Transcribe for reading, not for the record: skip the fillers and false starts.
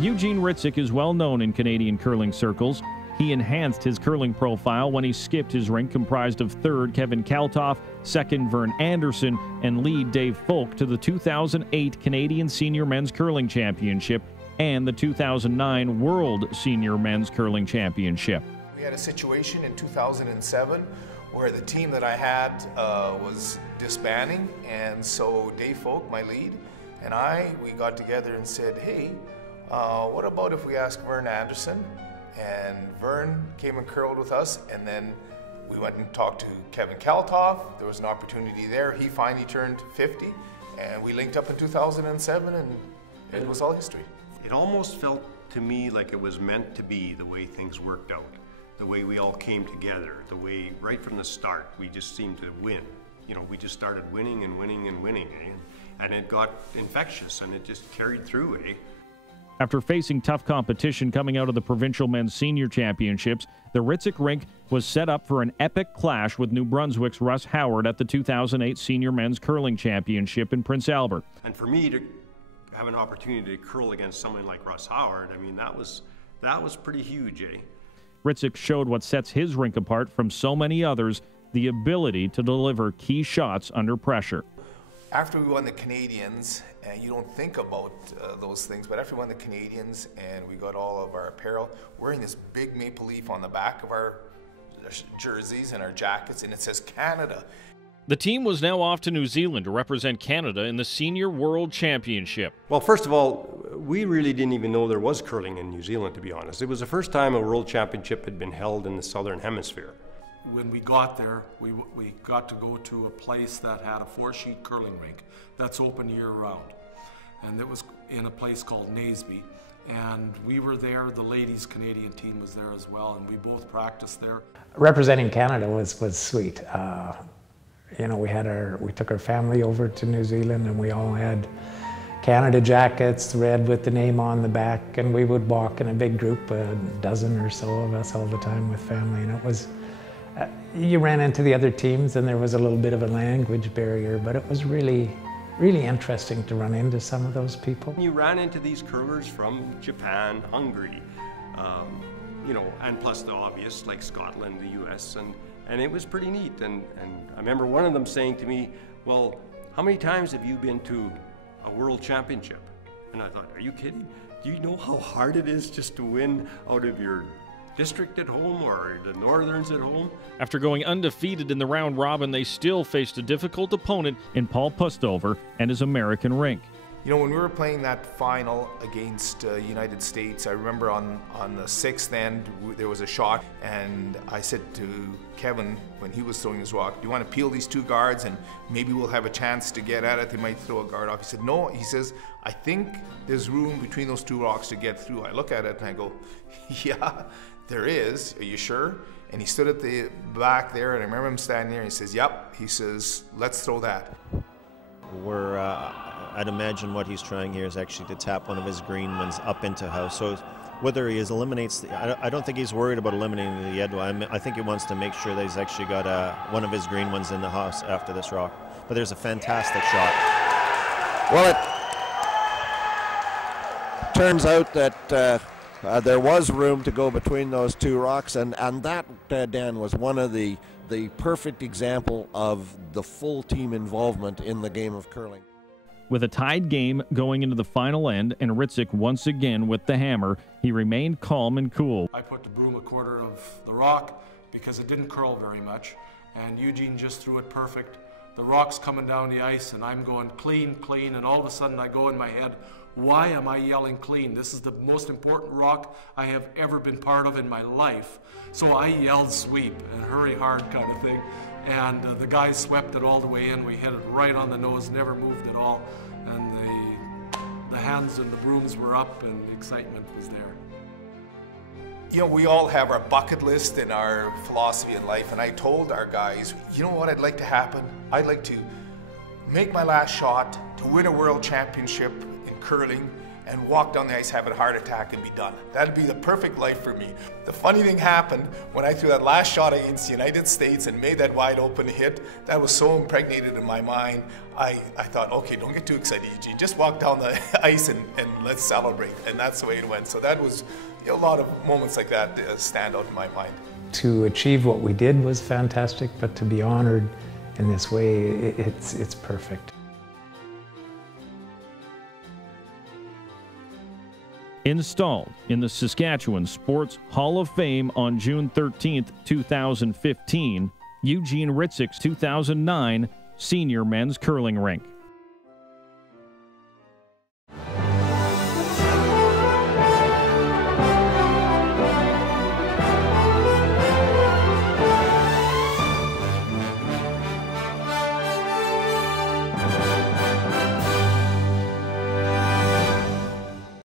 Eugene Hritzuk is well known in Canadian curling circles. He enhanced his curling profile when he skipped his rink comprised of third Kevin Kaltoff, second Vern Anderson, and lead Dave Folk to the 2008 Canadian Senior Men's Curling Championship and the 2009 World Senior Men's Curling Championship. We had a situation in 2007 where the team that I had was disbanding, and so Dave Folk, my lead, and we got together and said, hey, what about if we ask Vern Anderson? And Vern came and curled with us, and then we went and talked to Kevin Kaltoff. There was an opportunity there. He finally turned 50, and we linked up in 2007, and it was all history. It almost felt to me like it was meant to be, the way things worked out, the way we all came together, the way right from the start we just seemed to win. You know, we just started winning and winning and winning, eh? And it got infectious, and it just carried through, eh? After facing tough competition coming out of the Provincial Men's Senior Championships, the Hritzuk Rink was set up for an epic clash with New Brunswick's Russ Howard at the 2008 Senior Men's Curling Championship in Prince Albert. And for me to have an opportunity to curl against someone like Russ Howard, I mean, that was pretty huge, eh? Hritzuk showed what sets his rink apart from so many others, the ability to deliver key shots under pressure. After we won the Canadians, and you don't think about those things, but after we won the Canadians and we got all of our apparel, wearing this big maple leaf on the back of our jerseys and our jackets, and it says Canada. The team was now off to New Zealand to represent Canada in the Senior World Championship. Well, first of all, we really didn't even know there was curling in New Zealand, to be honest. It was the first time a World Championship had been held in the Southern Hemisphere. When we got there, we got to go to a place that had a 4-sheet curling rink that's open year-round. And it was in a place called Naseby. And we were there, the ladies' Canadian team was there as well, and we both practiced there. Representing Canada was sweet. You know, we took our family over to New Zealand, and we all had Canada jackets, red with the name on the back, and we would walk in a big group, a dozen or so of us all the time with family, and it was, you ran into the other teams and there was a little bit of a language barrier, but it was really interesting to run into some of those people. You ran into these curlers from Japan, Hungary, you know, and plus the obvious, like Scotland, the US, and it was pretty neat. And I remember one of them saying to me, well, how many times have you been to a world championship? And I thought, are you kidding? Do you know how hard it is just to win out of your district at home or the Northerns at home? After going undefeated in the round robin, they still faced a difficult opponent in Paul Pustover and his American rink. You know, when we were playing that final against United States, I remember on the 6th end, there was a shot, and I said to Kevin, when he was throwing his rock, do you want to peel these two guards and maybe we'll have a chance to get at it? They might throw a guard off. He said, no. He says, I think there's room between those two rocks to get through. I look at it and I go, yeah, there is. Are you sure? And he stood at the back there, and I remember him standing there, and he says, yep. He says, let's throw that. I'd imagine what he's trying here is actually to tap one of his green ones up into house. So whether he eliminates, I don't think he's worried about eliminating the Edwa. I think he wants to make sure that he's actually got one of his green ones in the house after this rock. But there's a fantastic shot. Well, it turns out that there was room to go between those two rocks, and that, Dan, was one of the perfect example of the full team involvement in the game of curling. With a tied game going into the final end and Hritzuk once again with the hammer, he remained calm and cool. I put the broom a quarter of the rock because it didn't curl very much, and Eugene just threw it perfect. The rock's coming down the ice and I'm going clean, clean, and all of a sudden I go in my head, why am I yelling clean? This is the most important rock I have ever been part of in my life. So I yelled sweep and hurry hard kind of thing. And the guys swept it all the way in. We hit it right on the nose, never moved at all. And the hands and the brooms were up and the excitement was there. You know, we all have our bucket list and our philosophy in life, and I told our guys, you know what I'd like to happen? I'd like to make my last shot to win a world championship in curling, and walk down the ice, have a heart attack, and be done. That'd be the perfect life for me. The funny thing happened when I threw that last shot against the United States and made that wide open hit. That was so impregnated in my mind. I thought, okay, don't get too excited, Eugene. Just walk down the ice and let's celebrate. And that's the way it went. So that was, a lot of moments like that stand out in my mind. To achieve what we did was fantastic, but to be honored in this way, it's perfect. Installed in the Saskatchewan Sports Hall of Fame on June 13, 2015, Eugene Hritzuk's 2009 Senior Men's Curling Rink.